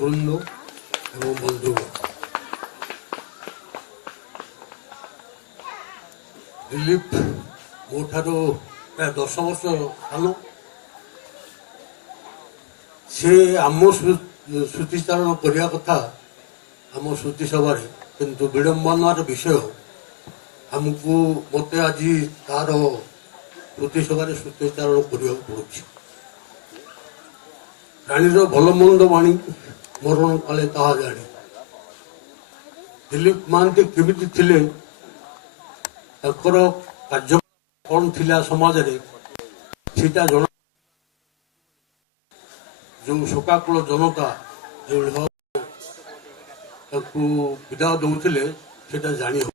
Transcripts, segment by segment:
বৃন্দ এবং বন্ধুগণ, দিলীপ মোঠারু প্রায় 10 ବର୍ଷ ସାନ। ସେ ଆମ ସ୍ମୃତିଚାରଣ କରିବା କଥା ଆମ ସ୍ମୃତି ସଭାରେ, କିନ୍ତୁ ବିଡ଼ମ୍ବନାର ବିଷୟ ଆମକୁ ମୋତେ ଆଜି ତାର ସ୍ମୃତି ସଭାରେ ସ୍ମୃତିଚାରଣ କରିବାକୁ ପଡ଼ୁଛି। ପ୍ରାଣୀର ଭଲ ମନ୍ଦ ବାଣୀ ମରଣ କାଳେ ତାହା ଜାଣି। ଦିলীପ ମହାନ୍ତି କେମିତି ଥିଲେ, ତାଙ୍କର କାର୍ଯ୍ୟ କ'ଣ ଥିଲା ସମାଜରେ, ସେଟା ଜଣା। ଯେଉଁ ଶୋକାକୁଳ ଜନତା ଯେଉଁଭଳି ଭାବରେ ତାଙ୍କୁ ବିଦାୟ ଦେଉଥିଲେ ସେଟା ଜାଣି ହେବ।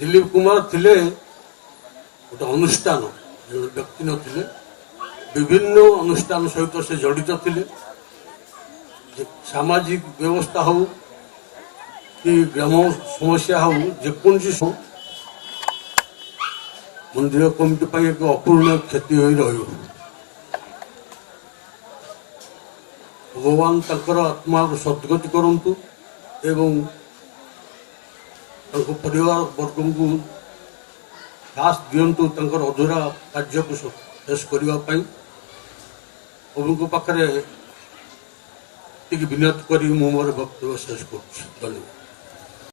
ଦିলীପ କୁମାର ଥିଲେ ଗୋଟେ ଅନୁଷ୍ଠାନ, ଜଣେ ବ୍ୟକ୍ତି ନଥିଲେ। ବିଭିନ୍ନ ଅନୁଷ୍ଠାନ ସହିତ ସେ ଜଡ଼ିତ ଥିଲେ। ସାମାଜିକ ବ୍ୟବସ୍ଥା ହଉ କି ଗ୍ରାମ ସମସ୍ୟା ହଉ, ଯେକୌଣସି ମନ୍ଦିର କମିଟି ପାଇଁ ଏକ ଅପୂର୍ଣ୍ଣ କ୍ଷତି ହୋଇ ରହିବ। ଭଗବାନ ତାଙ୍କର ଆତ୍ମାକୁ ସଦ୍ଗତି କରନ୍ତୁ ଏବଂ ତାଙ୍କ ପରିବାର ବର୍ଗଙ୍କୁ ସାହସ ଦିଅନ୍ତୁ ତାଙ୍କର ଅଧୁରା କାର୍ଯ୍ୟକୁ ଶେଷ କରିବା ପାଇଁ। ପ୍ରଭୁଙ୍କ ପାଖରେ ଏତିକି ବିନତି କରି ମୁଁ ମୋର ବକ୍ତବ୍ୟ ଶେଷ କରୁଛି। ଧନ୍ୟବାଦ।